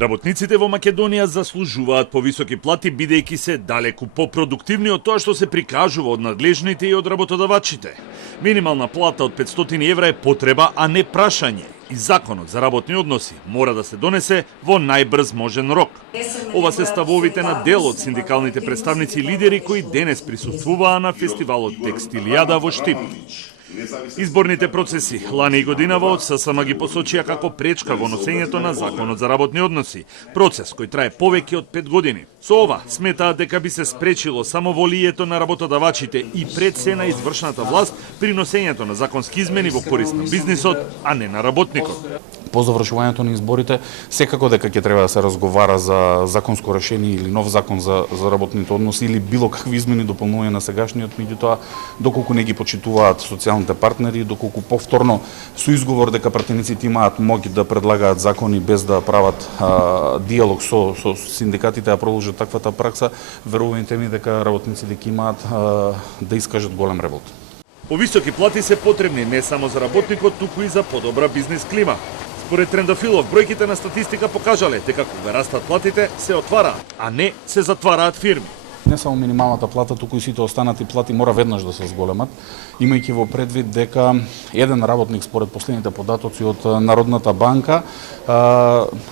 Работниците во Македонија заслужуваат повисоки плати бидејќи се далеку попродуктивни од тоа што се прикажува од надлежните и од работодавачите. Минимална плата од 500 евра е потреба, а не прашање. И законот за работни односи мора да се донесе во најбрз можен рок. Ова се ставовите на дел од синдикалните представници и лидери кои денес присуствуваа на фестивалот Текстилијада во Штип. Изборните процеси лани и годинава од ССМ ги посочија како пречка во носењето на законот за работни односи, процес кој трае повеќе од 5 години. Со ова сметаат дека би се спречило самоволието на работодавачите и пред се на извршната власт при носењето на законски измени во корист на бизнисот, а не на работникот. По завршувањето на изборите, секако дека ќе треба да се разговара за законско решение или нов закон за работните односи или било какви измени дополнување на сегашниот, меѓутоа доколку не ги почитуваат социјалните партнери, доколку повторно со изговор дека пратениците имаат моќ да предлагаат закони без да прават диалог со синдикатите, а продолжат таквата пракса, верувајте ми дека работниците ќе имаат да искажат голем револт. Повисоки плати се потребни не само за работникот, туку и за подобра бизнис клима. Според Трендафилов, бројките на статистика покажале дека кога растат платите, се отвараат, а не се затвараат фирми. Не само минималната плата, туку и сите останати плати мора веднаш да се зголемат, имајќи во предвид дека еден работник според последните податоци од Народната банка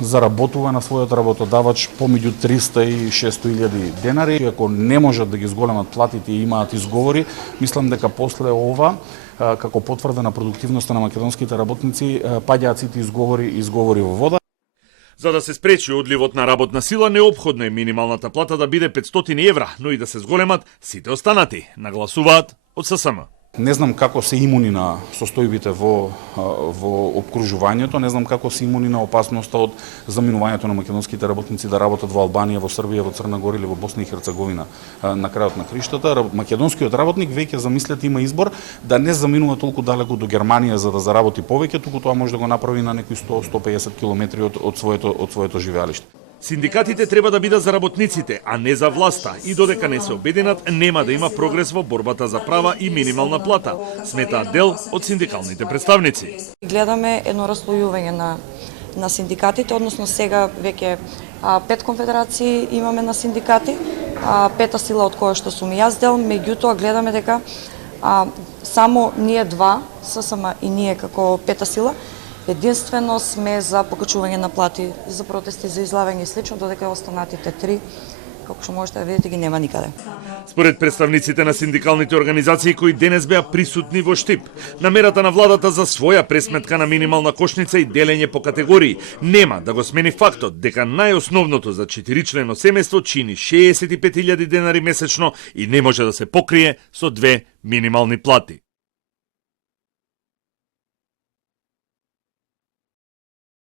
заработува на својот работодавач помеѓу 300 и 600.000 денари. Ако не можат да ги зголемат платите и имаат изговори, мислам дека после ова како потврда на продуктивноста на македонските работници паѓаат сите изговори во вода. За да се спречи одливот на работна сила, неопходно е минималната плата да биде 500 евра, но и да се зголемат сите останати, нагласуваат од ССМ. Не знам како се имуни на состојбите во обкружувањето, не знам како се имуни на опасноста од заминувањето на македонските работници да работат во Албанија, во Србија, во Црна Гора или во Босна и Херцеговина на крајот на криштата. Македонскиот работник веќе замислете има избор да не заминува толку далеку до Германија за да заработи повеќе, туку тоа може да го направи на некои 100-150 километри од своето живеалиште. Синдикатите треба да бидат за работниците, а не за власта, и додека не се обединат, нема да има прогрес во борбата за права и минимална плата, сметаат дел од синдикалните представници. Гледаме едно раслојување на синдикатите, односно сега веќе 5 конфедерации имаме на синдикати, 5-та сила од која што сум јас дел, меѓутоа гледаме дека само ние два, ССМ и ние како 5-та сила, единствено сме за покачување на плати, за протести, за излавање и слично, додека останатите 3, како што можете да видите, ги нема никаде. Според представниците на синдикалните организации кои денес беа присутни во Штип, намерата на владата за своја пресметка на минимална кошница и делење по категории нема да го смени фактот дека најосновното за 4-члено семејство чини 65.000 денари месечно и не може да се покрие со 2 минимални плати.